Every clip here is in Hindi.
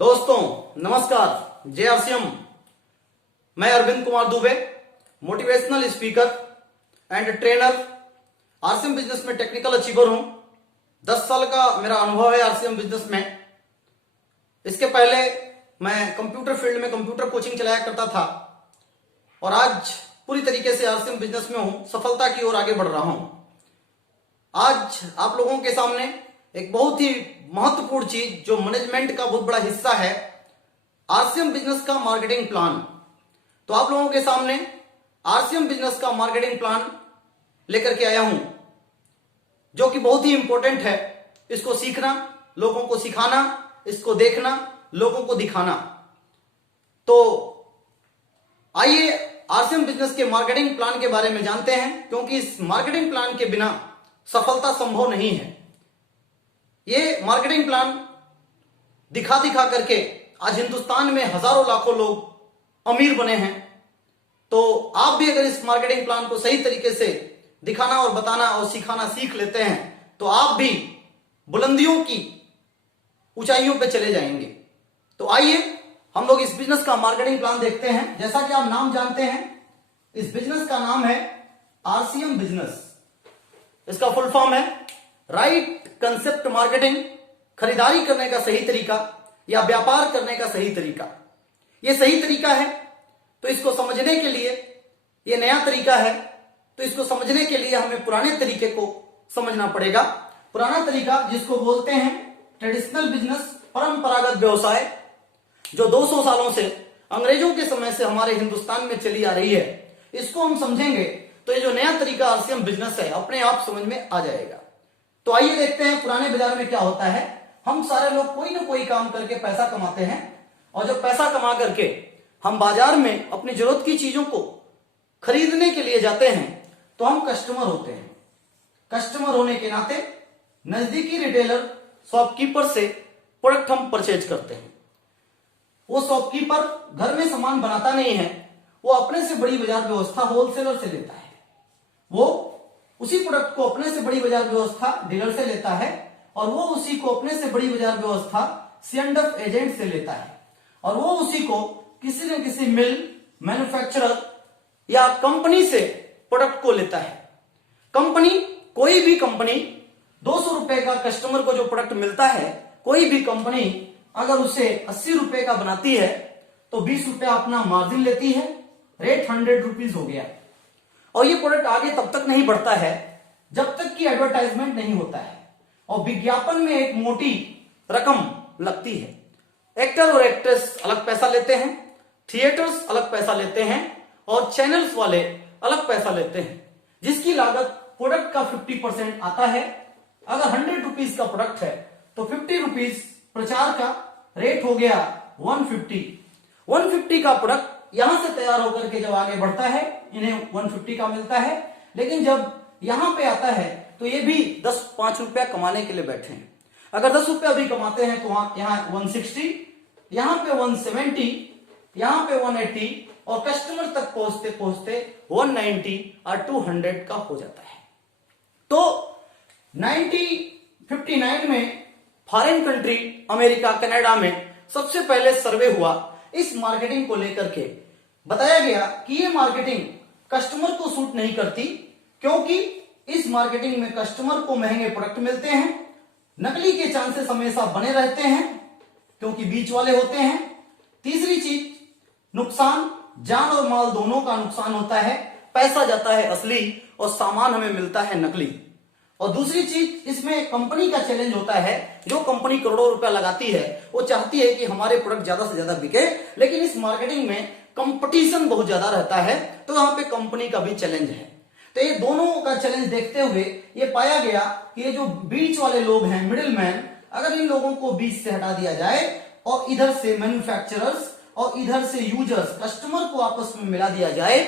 दोस्तों नमस्कार, जय आरसीएम। मैं Arvind Kumar Dubey, motivational speaker and trainer, RCM business में टेक्निकल अचीवर हूं। 10 साल का मेरा अनुभव है आरसीएम बिजनेस में। इसके पहले मैं कंप्यूटर फील्ड में कंप्यूटर कोचिंग चलाया करता था और आज पूरी तरीके से आरसीएम बिजनेस में हूं, सफलता की ओर आगे बढ़ रहा हूं। आज आप लोगों के सामने एक बहुत ही महत्वपूर्ण चीज जो मैनेजमेंट का बहुत बड़ा हिस्सा है, आरसीएम बिजनेस का मार्केटिंग प्लान। तो आप लोगों के सामने आरसीएम बिजनेस का मार्केटिंग प्लान लेकर के आया हूं, जो कि बहुत ही इंपॉर्टेंट है। इसको सीखना, लोगों को सिखाना, इसको देखना, लोगों को दिखाना। तो आइए आरसीएम बिजनेस के मार्केटिंग प्लान के बारे में जानते हैं, क्योंकि इस मार्केटिंग प्लान के बिना सफलता संभव नहीं है। ये मार्केटिंग प्लान दिखा दिखा करके आज हिंदुस्तान में हजारों लाखों लोग अमीर बने हैं। तो आप भी अगर इस मार्केटिंग प्लान को सही तरीके से दिखाना और बताना और सिखाना सीख लेते हैं तो आप भी बुलंदियों की ऊंचाइयों पे चले जाएंगे। तो आइए हम लोग इस बिजनेस का मार्केटिंग प्लान देखते हैं। जैसा कि आप नाम जानते हैं, इस बिजनेस का नाम है आरसीएम बिजनेस। इसका फुल फॉर्म है राइट कंसेप्ट मार्केटिंग, खरीदारी करने का सही तरीका या व्यापार करने का सही तरीका। यह सही तरीका है तो इसको समझने के लिए, यह नया तरीका है तो इसको समझने के लिए हमें पुराने तरीके को समझना पड़ेगा। पुराना तरीका जिसको बोलते हैं ट्रेडिशनल बिजनेस, परंपरागत व्यवसाय, जो 200 सालों से अंग्रेजों के समय से हमारे हिंदुस्तान में चली आ रही है, इसको हम समझेंगे तो ये जो नया तरीका आरसीएम बिजनेस है अपने आप समझ में आ जाएगा। तो आइए देखते हैं पुराने बाजार में क्या होता है। हम सारे लोग कोई ना कोई काम करके पैसा कमाते हैं और जब पैसा कमा करके हम बाजार में अपनी जरूरत की चीजों को खरीदने के लिए जाते हैं तो हम कस्टमर होते हैं। कस्टमर होने के नाते नजदीकी रिटेलर शॉपकीपर से प्रोडक्ट हम परचेज करते हैं। वो शॉपकीपर घर में सामान बनाता नहीं है, वो अपने से बड़ी बाजार व्यवस्था होलसेलर से लेता है। वो उसी प्रोडक्ट को अपने से बड़ी बाजार व्यवस्था डीलर से लेता है और वो उसी को अपने से बड़ी बाजार व्यवस्था C&F एजेंट से लेता है और वो उसी को किसी न किसी मिल, मैन्युफैक्चरर या कंपनी से प्रोडक्ट को लेता है। कंपनी, कोई भी कंपनी 200 रुपए का कस्टमर को जो प्रोडक्ट मिलता है, कोई भी कंपनी अगर उसे 80 रुपए का बनाती है तो 20 रुपया अपना मार्जिन लेती है, रेट 100 रुपीज हो गया। और ये प्रोडक्ट आगे तब तक नहीं बढ़ता है जब तक कि एडवर्टाइजमेंट नहीं होता है और विज्ञापन में एक मोटी रकम लगती है। एक्टर और एक्ट्रेस अलग पैसा लेते हैं, थिएटर्स अलग पैसा लेते हैं और चैनल्स वाले अलग पैसा लेते हैं, जिसकी लागत प्रोडक्ट का 50% आता है। अगर 100 रुपीज का प्रोडक्ट है तो 50 रुपीज प्रचार का रेट हो गया 150 का प्रोडक्ट यहां से तैयार होकर के जब आगे बढ़ता है इन्हें 150 का मिलता है, लेकिन जब यहां पे आता है तो ये भी 10-5 रुपया कमाने के लिए बैठे हैं। अगर 10 रुपया भी कमाते हैं तो यहाँ 160, यहाँ पे 170, यहाँ पे 180 और कस्टमर तक पहुंचते पहुंचते 190 और 200 का हो जाता है। तो 1959 में फॉरेन कंट्री अमेरिका, कनाडा में सबसे पहले सर्वे हुआ। इस मार्केटिंग को लेकर के बताया गया कि ये मार्केटिंग कस्टमर को सूट नहीं करती, क्योंकि इस मार्केटिंग में कस्टमर को महंगे प्रोडक्ट मिलते हैं, नकली के चांसेस हमेशा बने रहते हैं क्योंकि बीच वाले होते हैं। तीसरी चीज, नुकसान, जान और माल दोनों का नुकसान होता है, पैसा जाता है असली और सामान हमें मिलता है नकली। और दूसरी चीज, इसमें कंपनी का चैलेंज होता है। जो कंपनी करोड़ों रुपया लगाती है वो चाहती है कि हमारे प्रोडक्ट ज्यादा से ज्यादा बिके, लेकिन इस मार्केटिंग में कंपटीशन बहुत ज्यादा रहता है, तो यहाँ पे कंपनी का भी चैलेंज है। तो ये दोनों का चैलेंज देखते हुए ये पाया गया कि ये जो बीच वाले लोग हैं, मिडिल मैन, अगर इन लोगों को बीच से हटा दिया जाए और इधर से मैन्युफैक्चरर्स और इधर से यूजर्स, कस्टमर को आपस में मिला दिया जाए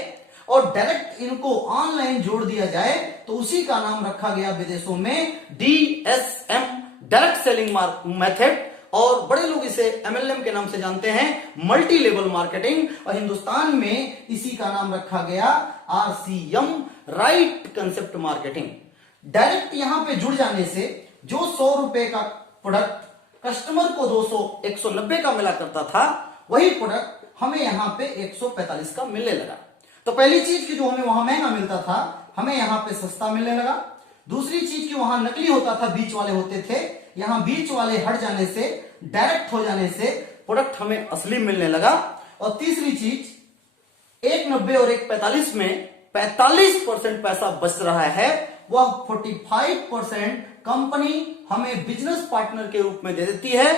और डायरेक्ट इनको ऑनलाइन जोड़ दिया जाए, तो उसी का नाम रखा गया विदेशों में DSM, डायरेक्ट सेलिंग मेथड, और बड़े लोग इसे MLM के नाम से जानते हैं, मल्टी लेवल मार्केटिंग। और हिंदुस्तान में इसी का नाम रखा गया RCM, right concept marketing. Direct यहां पे जुड़ जाने से जो 100 रुपए का प्रोडक्ट कस्टमर को 200 190 का मिला करता था, वही प्रोडक्ट हमें यहाँ पे 145 का मिलने लगा। तो पहली चीज की जो हमें वहां महंगा मिलता था, हमें यहाँ पे सस्ता मिलने लगा। दूसरी चीज की वहां नकली होता था, बीच वाले होते थे, यहाँ बीच वाले हट जाने से, डायरेक्ट हो जाने से प्रोडक्ट हमें असली मिलने लगा। और तीसरी चीज, 190 और 145 में 45% पैसा बच रहा है, वह 45% कंपनी हमें बिजनेस पार्टनर के रूप में दे देती है,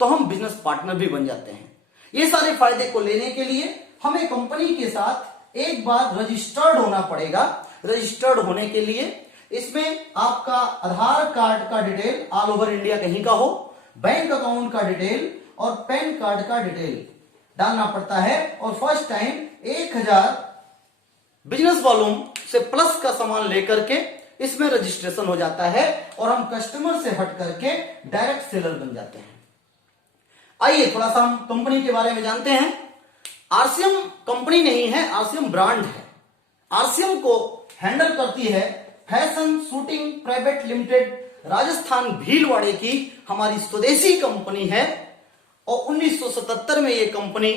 तो हम बिजनेस पार्टनर भी बन जाते हैं। ये सारे फायदे को लेने के लिए हमें कंपनी के साथ एक बार रजिस्टर्ड होना पड़ेगा। रजिस्टर्ड होने के लिए इसमें आपका आधार कार्ड का डिटेल ऑल ओवर इंडिया कहीं का हो, बैंक अकाउंट का डिटेल और पैन कार्ड का डिटेल डालना पड़ता है। और फर्स्ट टाइम 1000 बिजनेस वॉल्यूम से प्लस का सामान लेकर के इसमें रजिस्ट्रेशन हो जाता है और हम कस्टमर से हट करके डायरेक्ट सेलर बन जाते हैं। आइए थोड़ा सा हम कंपनी के बारे में जानते हैं। आरसीएम कंपनी नहीं है, आरसीएम ब्रांड है। आरसीएम को हैंडल करती है fashion suiting private limited, Rajasthan भीलवाड़े की हमारी स्वदेशी कंपनी है। और 1977 में ये कंपनी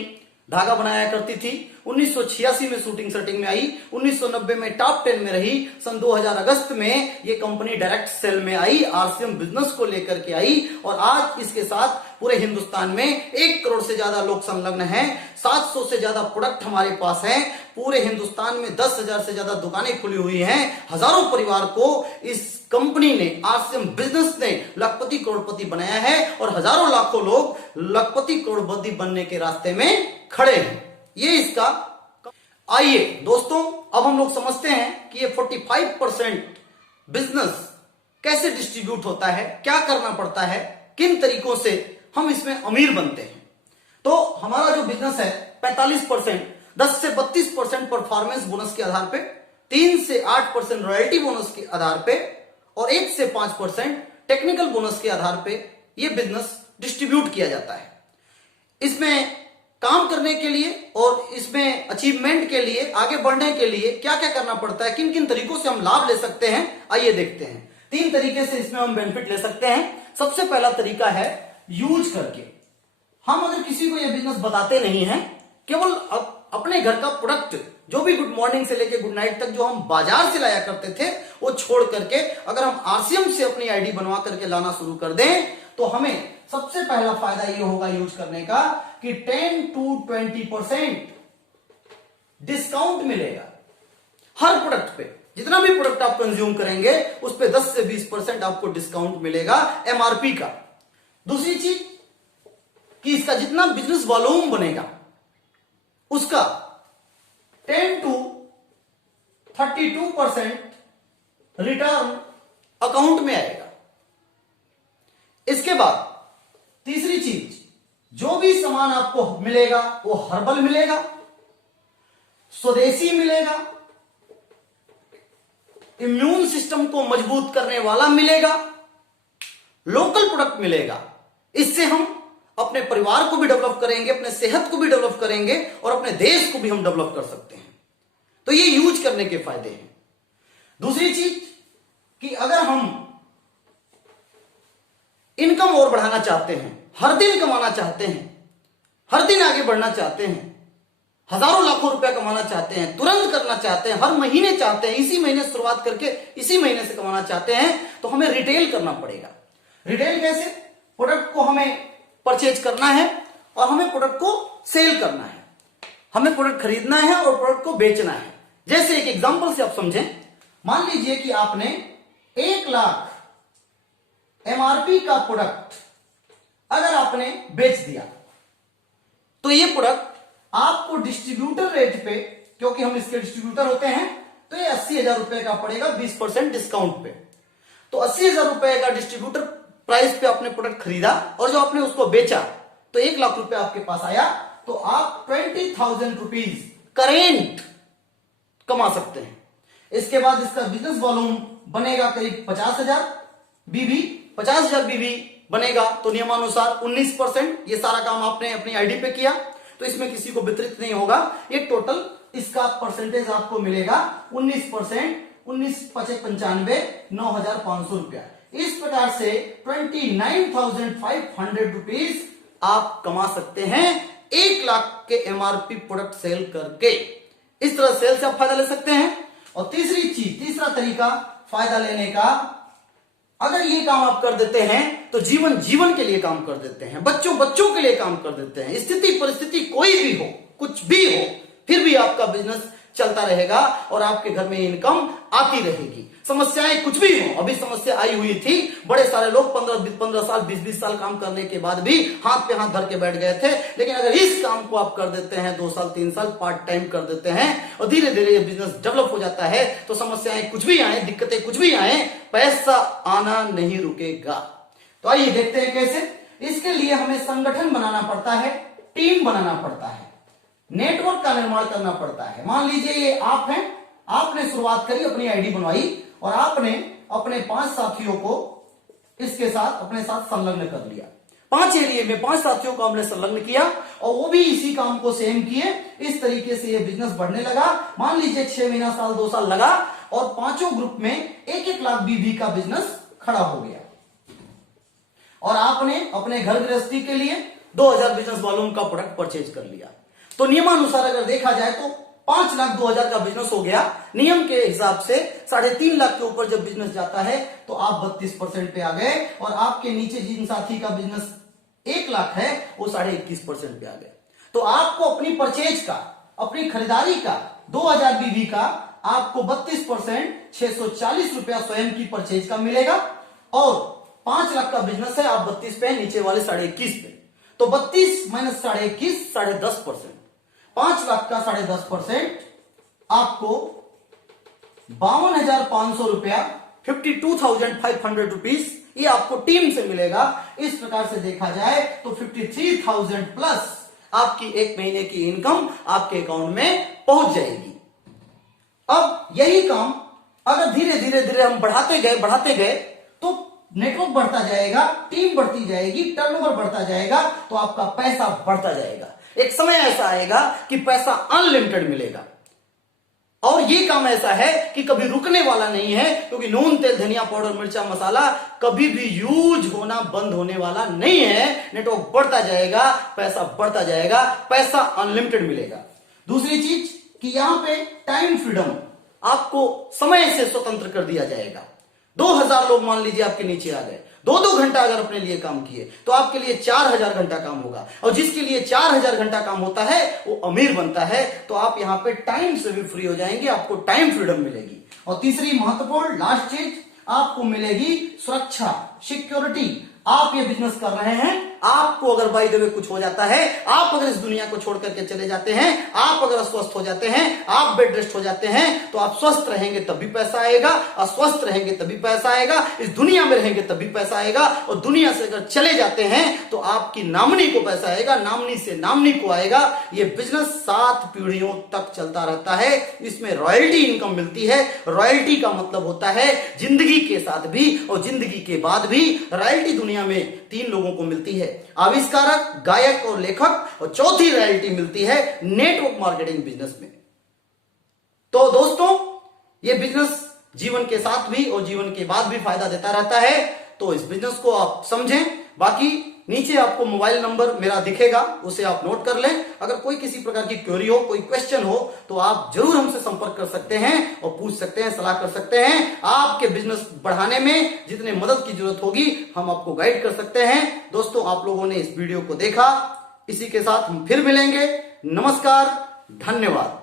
धागा बनाया करती थी, 1986 में शूटिंग सेटिंग में आई, 1990 में टॉप 10 में रही, सन 2000 अगस्त में ये कंपनी डायरेक्ट सेल में आई, आरसीएम बिजनेस को लेकर के आई। और आज इसके साथ पूरे हिंदुस्तान में 1 करोड़ से ज्यादा लोग संलग्न हैं, 700 से ज्यादा प्रोडक्ट हमारे पास हैं, पूरे हिंदुस्तान में 10,000 से ज्यादा दुकानें खुली हुई हैं, हजारों परिवार को इस कंपनी ने, आरसीएम बिजनेस ने लखपति करोड़पति बनाया है और हजारों लाखों लोग लखपति करोड़पति बनने के रास्ते में खड़े हैं। ये इसका। आइए दोस्तों, अब हम लोग समझते हैं कि ये 45% बिजनेस कैसे डिस्ट्रीब्यूट होता है, क्या करना पड़ता है, किन तरीकों से हम इसमें अमीर बनते हैं। तो हमारा जो बिजनेस है 45%, 10 से 32% परफॉर्मेंस बोनस के आधार पे, 3 से 8% रॉयल्टी बोनस के आधार पे और 1 से 5% टेक्निकल बोनस के आधार पे ये बिजनेस डिस्ट्रीब्यूट किया जाता है। इसमें काम करने के लिए और इसमें अचीवमेंट के लिए, आगे बढ़ने के लिए क्या क्या करना पड़ता है, किन किन तरीकों से हम लाभ ले सकते हैं, आइए देखते हैं। 3 तरीके से इसमें हम बेनिफिट ले सकते हैं। सबसे पहला तरीका है यूज करके। हम अगर किसी को यह बिजनेस बताते नहीं हैं, केवल अपने घर का प्रोडक्ट, जो भी गुड मॉर्निंग से लेकर गुड नाइट तक जो हम बाजार से लाया करते थे, वो छोड़ करके अगर हम आरसीएम से अपनी आईडी बनवा करके लाना शुरू कर दें, तो हमें सबसे पहला फायदा ये होगा यूज करने का कि 10 to 20% डिस्काउंट मिलेगा हर प्रोडक्ट पे। जितना भी प्रोडक्ट आप कंज्यूम करेंगे उस पे 10 से 20% आपको डिस्काउंट मिलेगा एमआरपी का। दूसरी चीज कि इसका जितना बिजनेस वॉल्यूम बनेगा उसका 10 to 32% रिटर्न अकाउंट में आएगा। इसके बाद तीसरी चीज, जो भी सामान आपको मिलेगा वो हर्बल मिलेगा, स्वदेशी मिलेगा, इम्यून सिस्टम को मजबूत करने वाला मिलेगा, लोकल प्रोडक्ट मिलेगा। इससे हम अपने परिवार को भी डेवलप करेंगे, अपने सेहत को भी डेवलप करेंगे और अपने देश को भी हम डेवलप कर सकते हैं। तो ये यूज करने के फायदे हैं। दूसरी चीज कि अगर हम इनकम और बढ़ाना चाहते हैं, हर दिन कमाना चाहते हैं, हर दिन आगे बढ़ना चाहते हैं, हजारों लाखों रुपया कमाना चाहते हैं, तुरंत करना चाहते हैं, हर महीने चाहते हैं, इसी महीने शुरुआत करके इसी महीने से कमाना चाहते हैं, तो हमें रिटेल करना पड़ेगा। रिटेल कैसे? प्रोडक्ट को हमें परचेज करना है और हमें प्रोडक्ट को सेल करना है, हमें प्रोडक्ट खरीदना है और प्रोडक्ट को बेचना है। जैसे एक एग्जांपल से आप समझें, मान लीजिए कि आपने 1 लाख एमआरपी का प्रोडक्ट अगर आपने बेच दिया, तो ये प्रोडक्ट आपको डिस्ट्रीब्यूटर रेट पे, क्योंकि हम इसके डिस्ट्रीब्यूटर होते हैं, तो ये 80,000 रुपए का पड़ेगा 20% डिस्काउंट पे। तो 80,000 रुपए का डिस्ट्रीब्यूटर प्राइस पे आपने प्रोडक्ट खरीदा और जो आपने उसको बेचा तो 1 लाख रुपए आपके पास आया, तो आप 20,000 रुपीज करेंट कमा सकते हैं। इसके बाद इसका बिजनेस वॉल्यूम बनेगा करीब 50,000 बीबी, 50,000 बीबी बनेगा तो नियमानुसार 19%। ये सारा काम आपने अपनी आईडी पे किया तो इसमें किसी को वितरित नहीं होगा। ये टोटल इसका परसेंटेज आपको मिलेगा 19%, 19 × 95 9,500 रुपया। इस प्रकार से 29,500 रुपीज आप कमा सकते हैं 1 लाख के एमआरपी प्रोडक्ट सेल करके। इस तरह सेल से आप फायदा ले सकते हैं। और तीसरा तरीका फायदा लेने का, अगर ये काम आप कर देते हैं तो जीवन के लिए काम कर देते हैं, बच्चों के लिए काम कर देते हैं। स्थिति परिस्थिति कोई भी हो, कुछ भी हो, फिर भी आपका बिजनेस चलता रहेगा और आपके घर में इनकम आती रहेगी। समस्याएं कुछ भी हो, अभी समस्या आई हुई थी, बड़े सारे लोग 15 साल 20 साल काम करने के बाद भी हाथ पे हाथ धर के बैठ गए थे। लेकिन अगर इस काम को आप कर देते हैं 2 साल 3 साल पार्ट टाइम कर देते हैं और धीरे धीरे ये बिजनेस डेवलप हो जाता है, तो समस्याएं कुछ भी आए, दिक्कतें कुछ भी आए, पैसा आना नहीं रुकेगा। तो आइए देखते हैं कैसे। इसके लिए हमें संगठन बनाना पड़ता है, टीम बनाना पड़ता है, नेटवर्क का निर्माण करना पड़ता है। मान लीजिए ये आप हैं, आपने शुरुआत करी, अपनी आईडी बनवाई और आपने अपने 5 साथियों को इसके साथ अपने साथ संलग्न कर लिया। 5 एरिया में 5 साथियों को हमने संलग्न किया और वो भी इसी काम को सेम किए। इस तरीके से ये बिजनेस बढ़ने लगा। मान लीजिए 6 महीना साल 2 साल लगा और 5 ग्रुप में 1-1 लाख बीबी का बिजनेस खड़ा हो गया। और आपने अपने घर गृहस्थी के लिए 2000 बिजनेस वॉल्यूम का प्रोडक्ट परचेज कर लिया। तो नियमानुसार अगर देखा जाए तो 5,02,000 का बिजनेस हो गया। नियम के हिसाब से 3.5 लाख के ऊपर जब बिजनेस जाता है तो आप 32% पे आ गए और आपके नीचे जिन साथी का बिजनेस 1 लाख है वो 21.5% पे आ गए। तो आपको अपनी परचेज का, अपनी खरीदारी का 2000 बीबी का आपको 32% 640 रुपया स्वयं की परचेज का मिलेगा। और 5 लाख का बिजनेस है, आप 32 पे, नीचे वाले 21.5 पे, तो 32 माइनस 21.5 10.5%। 5 लाख का 10.5% आपको 52,500 रुपया 52,500 रुपीज ये आपको टीम से मिलेगा। इस प्रकार से देखा जाए तो 53,000 प्लस आपकी 1 महीने की इनकम आपके अकाउंट में पहुंच जाएगी। अब यही काम अगर धीरे धीरे हम बढ़ाते गए तो नेटवर्क बढ़ता जाएगा, टीम बढ़ती जाएगी, टर्नओवर बढ़ता जाएगा, तो आपका पैसा बढ़ता जाएगा। एक समय ऐसा आएगा कि पैसा अनलिमिटेड मिलेगा। और ये काम ऐसा है कि कभी रुकने वाला नहीं है, क्योंकि नून तेल धनिया पाउडर मिर्चा मसाला कभी भी यूज होना बंद होने वाला नहीं है। नेटवर्क बढ़ता जाएगा, पैसा बढ़ता जाएगा, पैसा अनलिमिटेड मिलेगा। दूसरी चीज कि यहां पे टाइम फ्रीडम, आपको समय से स्वतंत्र कर दिया जाएगा। 2000 लोग मान लीजिए आपके नीचे आ गए, 2-2 घंटा अगर अपने लिए काम किए तो आपके लिए 4000 घंटा काम होगा। और जिसके लिए 4000 घंटा काम होता है वो अमीर बनता है। तो आप यहां पे टाइम से भी फ्री हो जाएंगे, आपको टाइम फ्रीडम मिलेगी। और तीसरी महत्वपूर्ण लास्ट चीज, आपको मिलेगी सुरक्षा, सिक्योरिटी। आप ये बिजनेस कर रहे हैं, आपको अगर बाय द वे कुछ हो जाता है, आप अगर इस दुनिया को छोड़ करके चले जाते हैं, आप अगर अस्वस्थ हो जाते हैं, आप बेड रेस्ट हो जाते हैं, तो आप स्वस्थ रहेंगे तब भी पैसा आएगा, अस्वस्थ रहेंगे तभी पैसा आएगा, इस दुनिया में रहेंगे तब भी पैसा आएगा। और दुनिया से अगर चले जाते हैं तो आपकी नामनी को पैसा आएगा, नामनी से नामनी को आएगा। ये बिजनेस 7 पीढ़ियों तक चलता रहता है। इसमें रॉयल्टी इनकम मिलती है। रॉयल्टी का मतलब होता है जिंदगी के साथ भी और जिंदगी के बाद भी। रॉयल्टी दुनिया में 3 लोगों को मिलती है, आविष्कारक, गायक और लेखक। और चौथी रॉयल्टी मिलती है नेटवर्क मार्केटिंग बिजनेस में। तो दोस्तों, ये बिजनेस जीवन के साथ भी और जीवन के बाद भी फायदा देता रहता है। तो इस बिजनेस को आप समझें। बाकी नीचे आपको मोबाइल नंबर मेरा दिखेगा, उसे आप नोट कर लें। अगर कोई किसी प्रकार की क्वेरी हो, कोई क्वेश्चन हो, तो आप जरूर हमसे संपर्क कर सकते हैं और पूछ सकते हैं, सलाह कर सकते हैं। आपके बिजनेस बढ़ाने में जितने मदद की जरूरत होगी हम आपको गाइड कर सकते हैं। दोस्तों, आप लोगों ने इस वीडियो को देखा, इसी के साथ हम फिर मिलेंगे। नमस्कार, धन्यवाद।